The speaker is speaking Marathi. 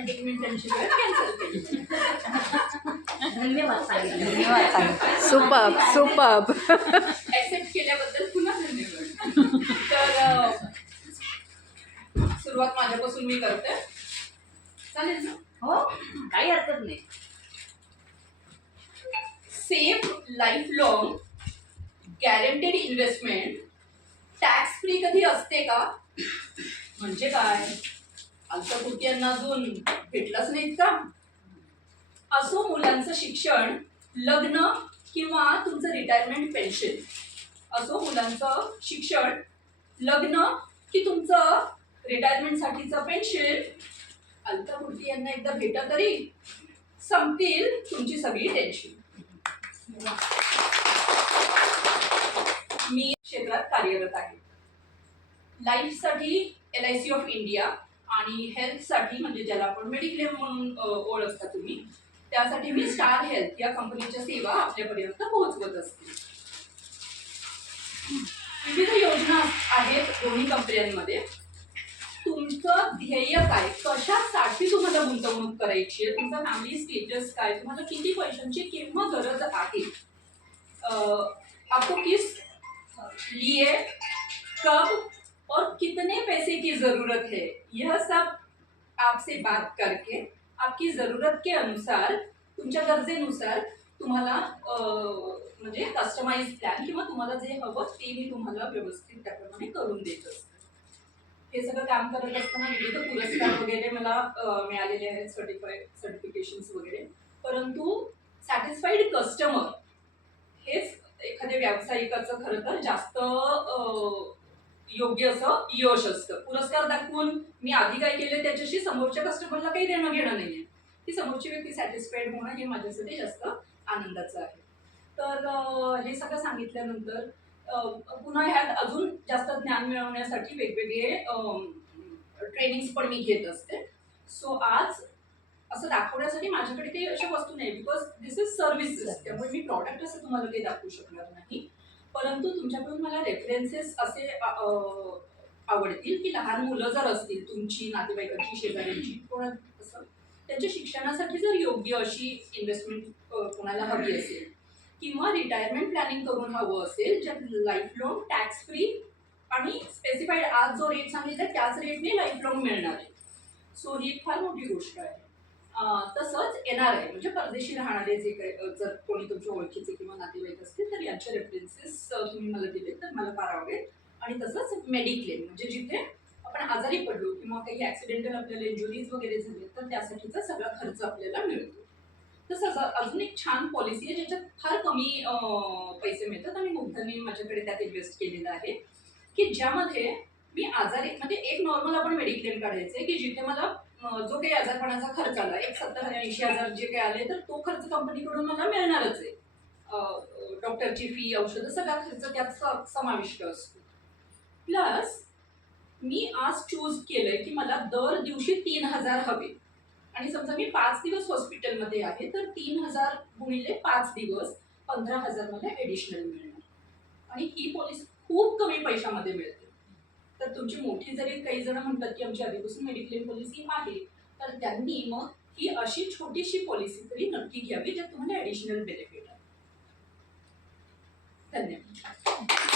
ऑटोमॅटिक मी त्यांच्याकडे कॅन्सल केली. धन्यवाद सांगितलं. सुपर्ब. ऍक्सेप्ट केल्याबद्दल पुन्हा धन्यवाद. तर सुरुवात माझ्यापासून मी करते, चालेल ना? हो, काही हरकत नाही. Safe life long guaranteed investment tax free कधी असते का? म्हणजे काय, अल्पकोटीयांना अजून भेटलंच नाहीत का? असो मुलांचं शिक्षण, लग्न किंवा तुमचं रिटायरमेंट पेन्शन, असो मुलांचं शिक्षण, लग्न की तुमचं रिटायरमेंटसाठीचं पेन्शन, अल्पकोटीयांना एकदा भेटा तरी संपतील तुमची सगळी टेन्शन. मी क्षेत्रात कार्यरत आहे. लाईफसाठी LIC ऑफ इंडिया आणि हेल्थसाठी म्हणजे ज्याला आपण मेडिक्लेम म्हणून ओळखता तुम्ही, त्यासाठी मी स्टार हेल्थ या कंपनीच्या सेवा आपल्यापर्यंत पोहोचवत असते. विविध योजना आहेत दोन्ही कंपन्यांमध्ये. तुमचं ध्येय काय, कशासाठी तुम्हाला गुंतवणूक करायची आहे, तुमचा फॅमिली स्टेटस काय, तुम्हाला किती पैशांची किंवा गरज आहे, आपको किस लिए कब और कितने पैसे की ज़रूरत है, यह सब आपसे बात करके आपकी ज़रूरत के अनुसार, तुमच्या गरजेनुसार तुम्हाला म्हणजे कस्टमाइज प्लॅन किंवा तुम्हाला जे हवं ते मी तुम्हाला व्यवस्थित त्याप्रमाणे करून देत असते. हे सगळं काम करत असताना विविध पुरस्कार वगैरे मला मिळालेले आहेत, सर्टिफिकेशन्स वगैरे. परंतु सॅटिस्फाईड कस्टमर हेच एखाद्या व्यावसायिकाचं खरं तर जास्त योग्य असं यश असतं. पुरस्कार दाखवून मी आधी काय केलं त्याच्याशी समोरच्या कस्टमरला काही देणं घेणं नाही आहे. ती समोरची व्यक्ती सॅटिस्फाईड होणं हे माझ्यासाठी जास्त आनंदाचं आहे. तर हे सगळं सांगितल्यानंतर पुन्हा ह्यात अजून जास्त ज्ञान मिळवण्यासाठी वेगवेगळे ट्रेनिंग्स पण मी घेत असते. सो आज असं दाखवण्यासाठी माझ्याकडे काही अशा वस्तू नाही, बिकॉज दिस इज सर्व्हिसेस. त्यामुळे मी प्रॉडक्ट असं तुम्हाला काही दाखवू शकणार नाही. परंतु तुमच्याकडून मला रेफरन्सेस असे आवडतील की लहान मुलं जर असतील तुमची, नातेवाईकांची, शेजाऱ्यांची, कोणा असं त्यांच्या शिक्षणासाठी जर योग्य अशी इन्व्हेस्टमेंट कोणाला हवी असेल किंवा रिटायरमेंट प्लॅनिंग करून हवं असेल, ज्यात लाईफ लॉंग टॅक्स फ्री आणि स्पेसिफाईड आज जो रेट सांगितला त्याच रेटने लाईफ लॉंग मिळणार आहे. सो ही फार मोठी गोष्ट आहे. तसंच NRI म्हणजे परदेशी राहणारे जे काही जर कोणी तुमच्या ओळखीचे किंवा नातेवाईक असतील तर यांचे रेफरन्सेस तुम्ही मला दिले तर मला फार आवडेल. आणि तसंच मेडिक्लेम म्हणजे जिथे आपण आजारी पडलो किंवा काही ॲक्सिडेंटल आपल्याला इंजुरीज वगैरे झाले तर त्यासाठीचा सगळा खर्च आपल्याला मिळतो. तसंच अजून एक छान पॉलिसी आहे ज्याच्यात फार कमी पैसे मिळतात आणि मुग्धांनी माझ्याकडे त्यात इन्व्हेस्ट केलेलं आहे की ज्यामध्ये मी आजारी म्हणजे एक नॉर्मल आपण मेडिक्लेम काढायचं आहे की जिथे मला जो काही आजारपणाचा खर्च आला 70,000-80,000 जे काही आले तर तो खर्च कंपनीकडून मला मिळणारच आहे. डॉक्टरची फी, औषधं सगळा खर्च त्यात समाविष्ट असतो. प्लस मी आज चूज केलंय की मला दर दिवशी 3,000 हवे आणि समजा मी 5 दिवस हॉस्पिटलमध्ये आहे तर 3,000 गुणिले 5 दिवस 15,000 मला ॲडिशनल मिळणार आणि ही पॉलिसी खूप कमी पैशामध्ये मिळते. तर तुमची मोठी जरी काही जण म्हणतात की आमची आधीपासून मेडिक्लेम पॉलिसी आहे तर त्यांनी मग ही अशी छोटीशी पॉलिसी तरी नक्की घ्यावी ज्यात तुम्हाला ॲडिशनल बेनिफिट आहे. धन्यवाद.